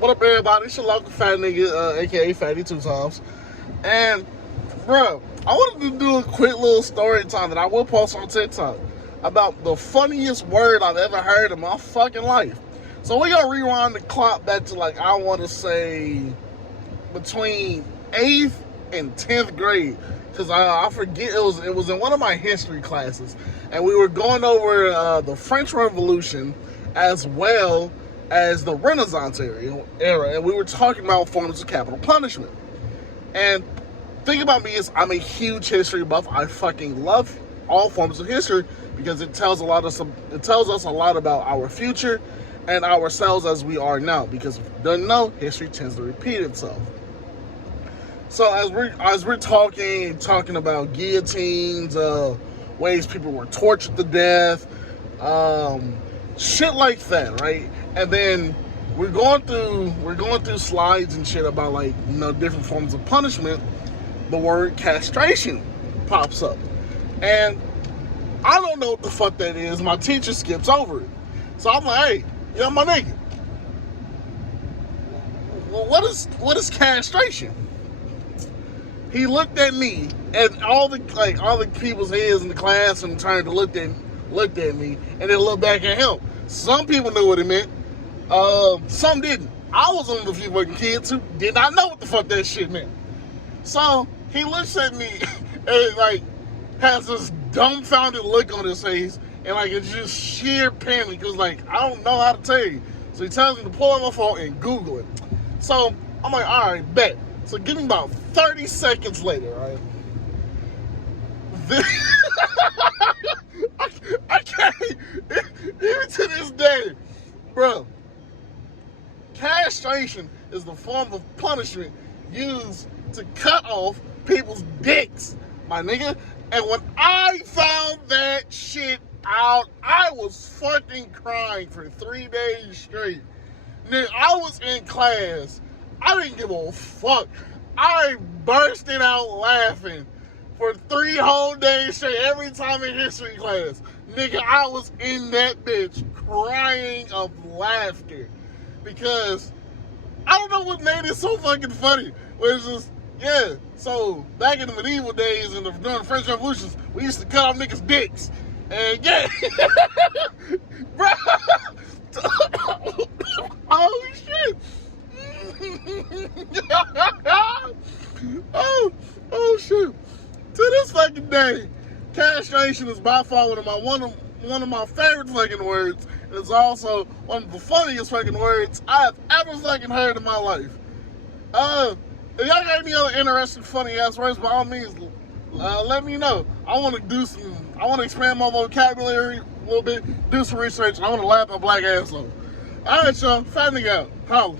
What up, everybody? It's your local fat nigga, aka Fatty Two Times. And, bro, I wanted to do a quick little story time that I will post on TikTok about the funniest word I've ever heard in my fucking life. So we're gonna rewind the clock back to, like, I want to say between 8th and 10th grade. Because I forget, it was in one of my history classes. And we were going over the French Revolution as well as the Renaissance era, and we were talking about forms of capital punishment. And thing about me is I'm a huge history buff. I fucking love all forms of history because it tells us a lot about our future and ourselves as we are now. Because if you don't know, history tends to repeat itself. So as we're talking about guillotines, ways people were tortured to death, shit like that, right? And then we're going through slides and shit about, like, you know, different forms of punishment. The word castration pops up, and I don't know what the fuck that is. My teacher skips over it, so I'm like, hey, yo, my nigga, well, what is castration? He looked at me, and all the people's heads in the class and turned to looked at me, and then looked back at him. Some people knew what it meant. Some didn't. I was one of the few fucking kids who did not know what the fuck that shit meant. So he looks at me and, like, has this dumbfounded look on his face, and, like, it's just sheer panic. Because, like, I don't know how to tell you. So he tells me to pull out my phone and Google it. So I'm like, all right, bet. So give me about 30 seconds later, right? I can't, even to this day, bro. Castration is the form of punishment used to cut off people's dicks, my nigga. And when I found that shit out, I was fucking crying for 3 days straight. Nigga, I was in class. I didn't give a fuck. I bursted out laughing for 3 whole days straight every time in history class. Nigga, I was in that bitch crying of laughter. Because I don't know what made it so fucking funny. Where it's just, yeah, so back in the medieval days and during the French Revolutions, we used to cut off niggas' dicks. And yeah, bro, oh shit. oh shit. To this fucking day, castration is by far one of my favorite fucking words. It's also one of the funniest fucking words I've ever fucking heard in my life. If y'all got any other interesting, funny ass words, by all means, let me know. I want to expand my vocabulary a little bit, do some research, and I want to laugh my black ass off. Alright, y'all, fat nigga out. Holla.